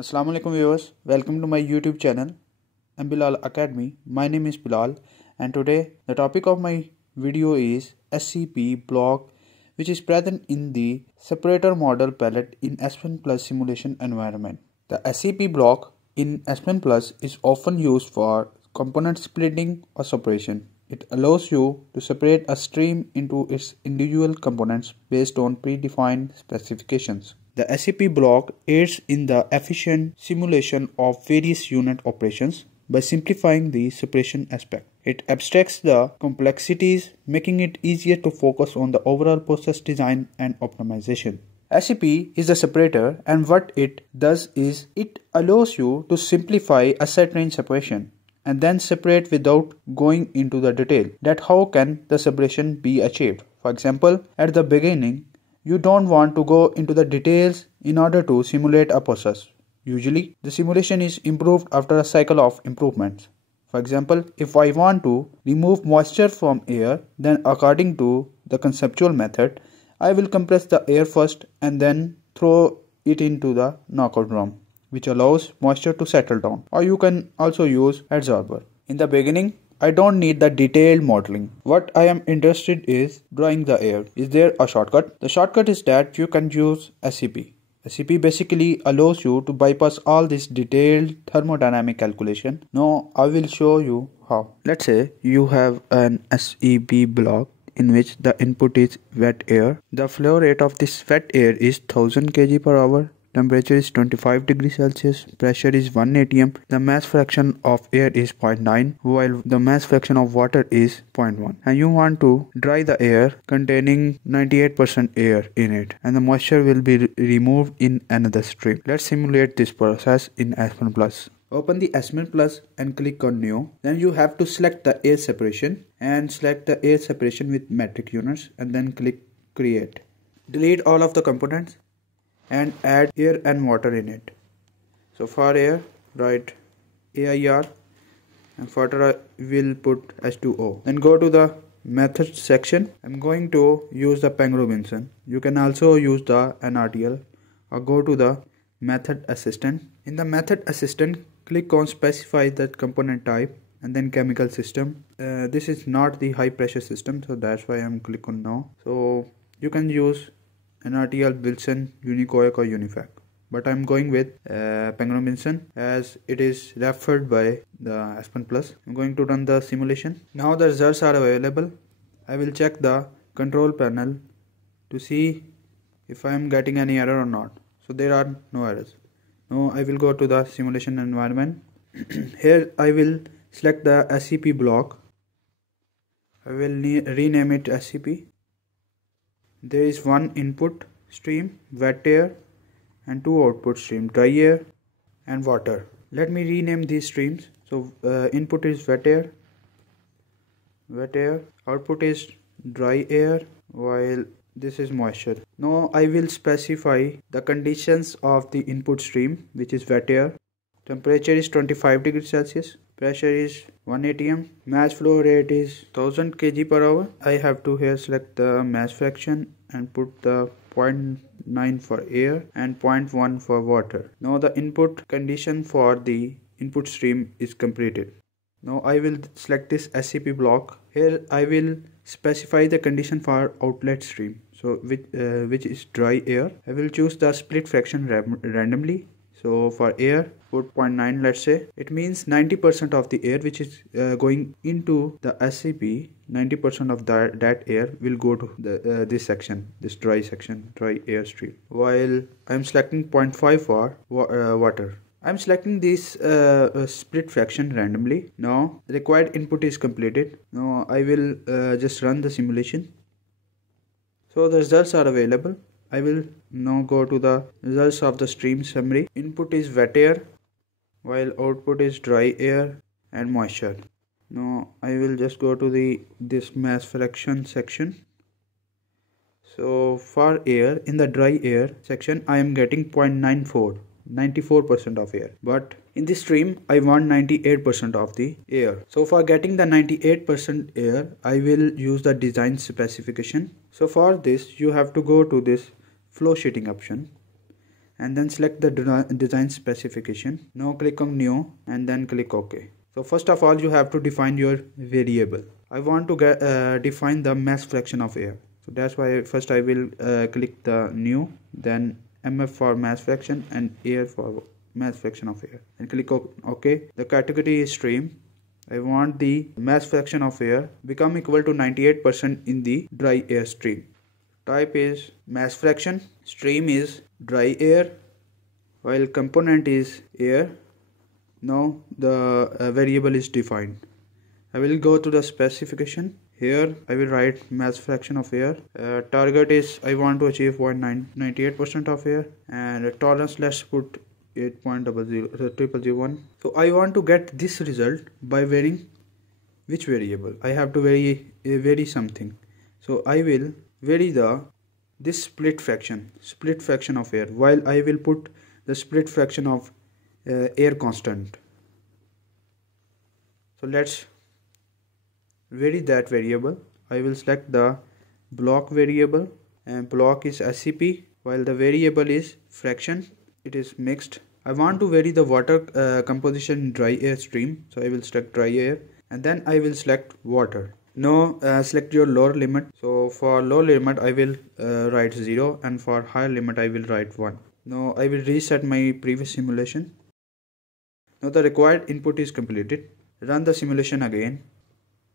Assalamu alaikum viewers, welcome to my YouTube channel and Bilal Academy. My name is Bilal and today the topic of my video is SEP block, which is present in the separator model palette in Aspen Plus simulation environment. The SEP block in Aspen Plus is often used for component splitting or separation. It allows you to separate a stream into its individual components based on predefined specifications. The SEP block aids in the efficient simulation of various unit operations by simplifying the separation aspect. It abstracts the complexities, making it easier to focus on the overall process design and optimization. SEP is the separator, and what it does is it allows you to simplify a set range separation and then separate without going into the detail. That how can the separation be achieved? For example, at the beginning, you don't want to go into the details in order to simulate a process. Usually, the simulation is improved after a cycle of improvements. For example, if I want to remove moisture from air, then according to the conceptual method, I will compress the air first and then throw it into the knockout drum, which allows moisture to settle down. Or you can also use adsorber. In the beginning, I don't need the detailed modeling. What I am interested is drawing the air. Is there a shortcut? The shortcut is that you can use SEP. SEP basically allows you to bypass all this detailed thermodynamic calculation. Now I will show you how. Let's say you have an SEP block in which the input is wet air. The flow rate of this wet air is 1000 kg per hour. Temperature is 25 degrees Celsius, pressure is 1 atm, the mass fraction of air is 0.9 while the mass fraction of water is 0.1, and you want to dry the air containing 98% air in it, and the moisture will be removed in another stream. Let's simulate this process in Aspen Plus. Open the Aspen Plus and click on New. Then you have to select the air separation and select the air separation with metric units and then click Create. Delete all of the components and add air and water in it. So for air, write AIR, and for water I will put H2O. Then go to the method section. I'm going to use the Peng-Robinson. You can also use the NRTL or go to the method assistant. In the method assistant, click on specify the component type and then chemical system. This is not the high pressure system, so that's why I'm click on no. So you can use NRTL, Wilson, Unicoic or Unifac, but I'm going with Peng-Robinson as it is referred by the Aspen Plus. I'm going to run the simulation. Now the results are available. I will check the control panel to see if I am getting any error or not. So there are no errors. Now I will go to the simulation environment. Here I will select the SEP block. I will rename it SEP. There is one input stream, wet air, and two output stream, dry air and water. Let me rename these streams. So input is wet air, output is dry air, while this is moisture. Now I will specify the conditions of the input stream, which is wet air. Temperature is 25 degrees Celsius, pressure is 1 atm, mass flow rate is 1000 kg per hour. I have to here select the mass fraction and put the 0.9 for air and 0.1 for water. Now the input condition for the input stream is completed. Now I will select this SEP block. Here I will specify the condition for outlet stream, so which is dry air. I will choose the split fraction randomly. So for air, put 0.9, let's say. It means 90% of the air which is going into the SEP, 90% of that air will go to the this section, this dry section, dry air stream. While I'm selecting 0.5 for water. I'm selecting this split fraction randomly. Now required input is completed. Now I will just run the simulation. So the results are available. I will now go to the results of the stream summary. Input is wet air, while output is dry air and moisture. Now I will just go to this mass fraction section. So for air, in the dry air section, I am getting 0.94, 94% of air. But in this stream, I want 98% of the air. So for getting the 98% air, I will use the design specification. So for this, you have to go to this flow sheeting option and then select the design specification. Now click on new and then click OK. So first of all, you have to define your variable. I want to define the mass fraction of air. So that's why first I will click the new, then MF for mass fraction and air for mass fraction of air, and click OK. The category is stream. I want the mass fraction of air become equal to 98% in the dry air stream. Type is mass fraction, stream is dry air, while component is air. Now the variable is defined. I will go to the specification. Here I will write mass fraction of air. Target is I want to achieve 98% of air, and tolerance let's put 8.00001. So I want to get this result by varying which variable. I have to vary something. So I will vary this split fraction of air, while I will put the split fraction of air constant. So let's vary that variable. I will select the block variable, and block is SEP, while the variable is fraction. It is mixed. I want to vary the water composition in dry air stream, so I will select dry air, and then I will select water. Now select your lower limit. So for lower limit I will write 0, and for higher limit I will write 1. Now I will reset my previous simulation. Now the required input is completed. Run the simulation again.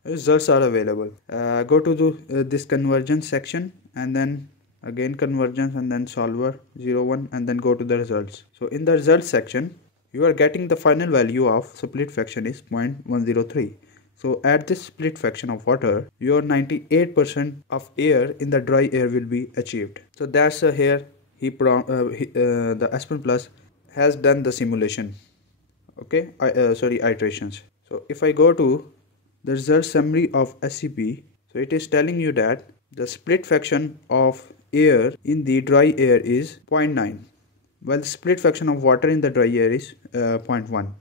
Results are available. Go to this convergence section, and then again convergence, and then solver 01, and then go to the results. So in the results section you are getting the final value of split fraction is 0.103. So at this split fraction of water, your 98% of air in the dry air will be achieved. So that's here the Aspen Plus has done the simulation. Okay, iterations. So if I go to the result summary of SEP, so it is telling you that the split fraction of air in the dry air is 0.9, while the split fraction of water in the dry air is 0.1.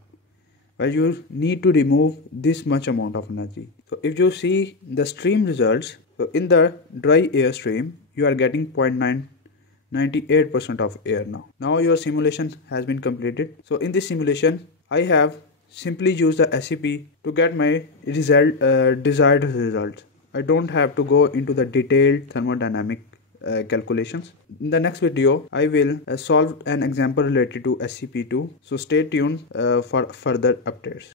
Well, you need to remove this much amount of energy. So if you see the stream results, so in the dry air stream you are getting 98% of air now. Now your simulation has been completed. So in this simulation I have simply used the SEP to get my desired result. I don't have to go into the detailed thermodynamic calculations. In the next video I will solve an example related to SEP2. So stay tuned for further updates.